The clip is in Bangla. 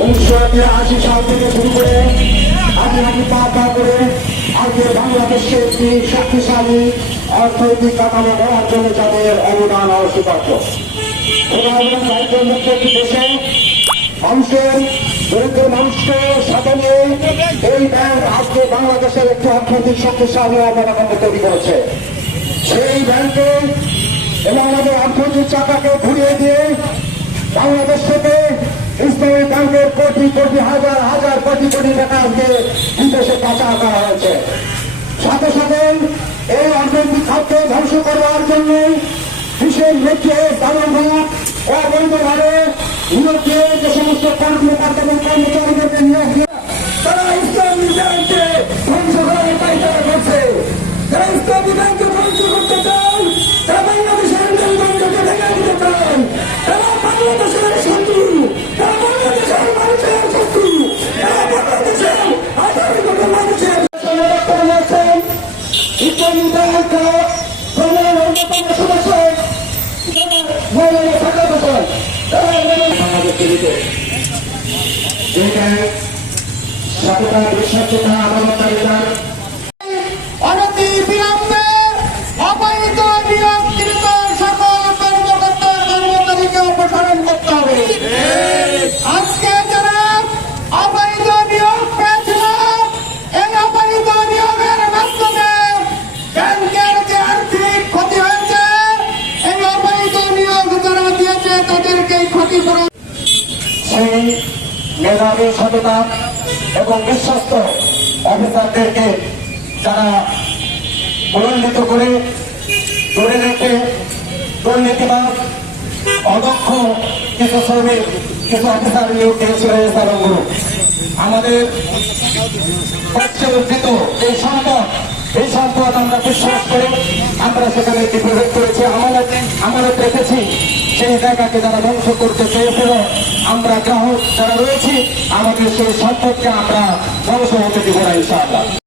উনিশশো তিরাশি সাল থেকে শুরু করে আপনি আপনি পা পা করে আজকে বাংলাদেশকে একটি শক্তিশালী অর্থনৈতিক কাঠামো গড়ার জন্য যাদের অবদান অস্বীকার্য একটি দেশে মানুষের, দরিদ্র মানুষকে সাথে নিয়ে এই ব্যাংক আজকে বাংলাদেশের একটি অর্থনৈতিক শক্তিশালী অবকাঠামো তৈরি করেছে। সেই ব্যাংকে এবং আমাদের অর্থনৈতিক চাকাকে ঘুরিয়ে দিয়ে বাংলাদেশ থেকে ব্যাংকের কোটি কোটি হাজার হাজার কোটি কোটি টাকা আজকে বিদেশে পাচার করা হয়েছে। সাথে সাথে এই অর্থনৈতিক খাতকে ধ্বংস করবার জন্য বিশেষ লক্ষ্যে দানভাগ অবৈধভাবে ইউরোপীয় যে সমস্ত কর্মকর্তা এবং কর্মচারীদেরকে নিয়োগ দিয়ে সততা বিশ্বস্ততা আমানতদারিতা অনতি সেই মেধাবী সততা এবং বিশ্বস্ত অফিসারদেরকে যারা প্রলম্বিত করে ধরে রেখে দুর্নীতিবাদ, অদক্ষ কিছু শ্রমিক, কিছু অফিসার নিয়োগ দিয়েছিল স্থানগুলো আমাদের অর্জিত এই সম্পদ এই সম্পদ আমরা বিশ্বাস করে আমরা সেখানে একটি প্রয়োগ করেছি আমাদের আমানত রেখেছি। সেই জায়গাকে যারা ধ্বংস করতে চেয়েছিল, আমরা গ্রাহক যারা রয়েছি, আমাদের সেই সম্পদকে আমরা ধ্বংস হতে দিব না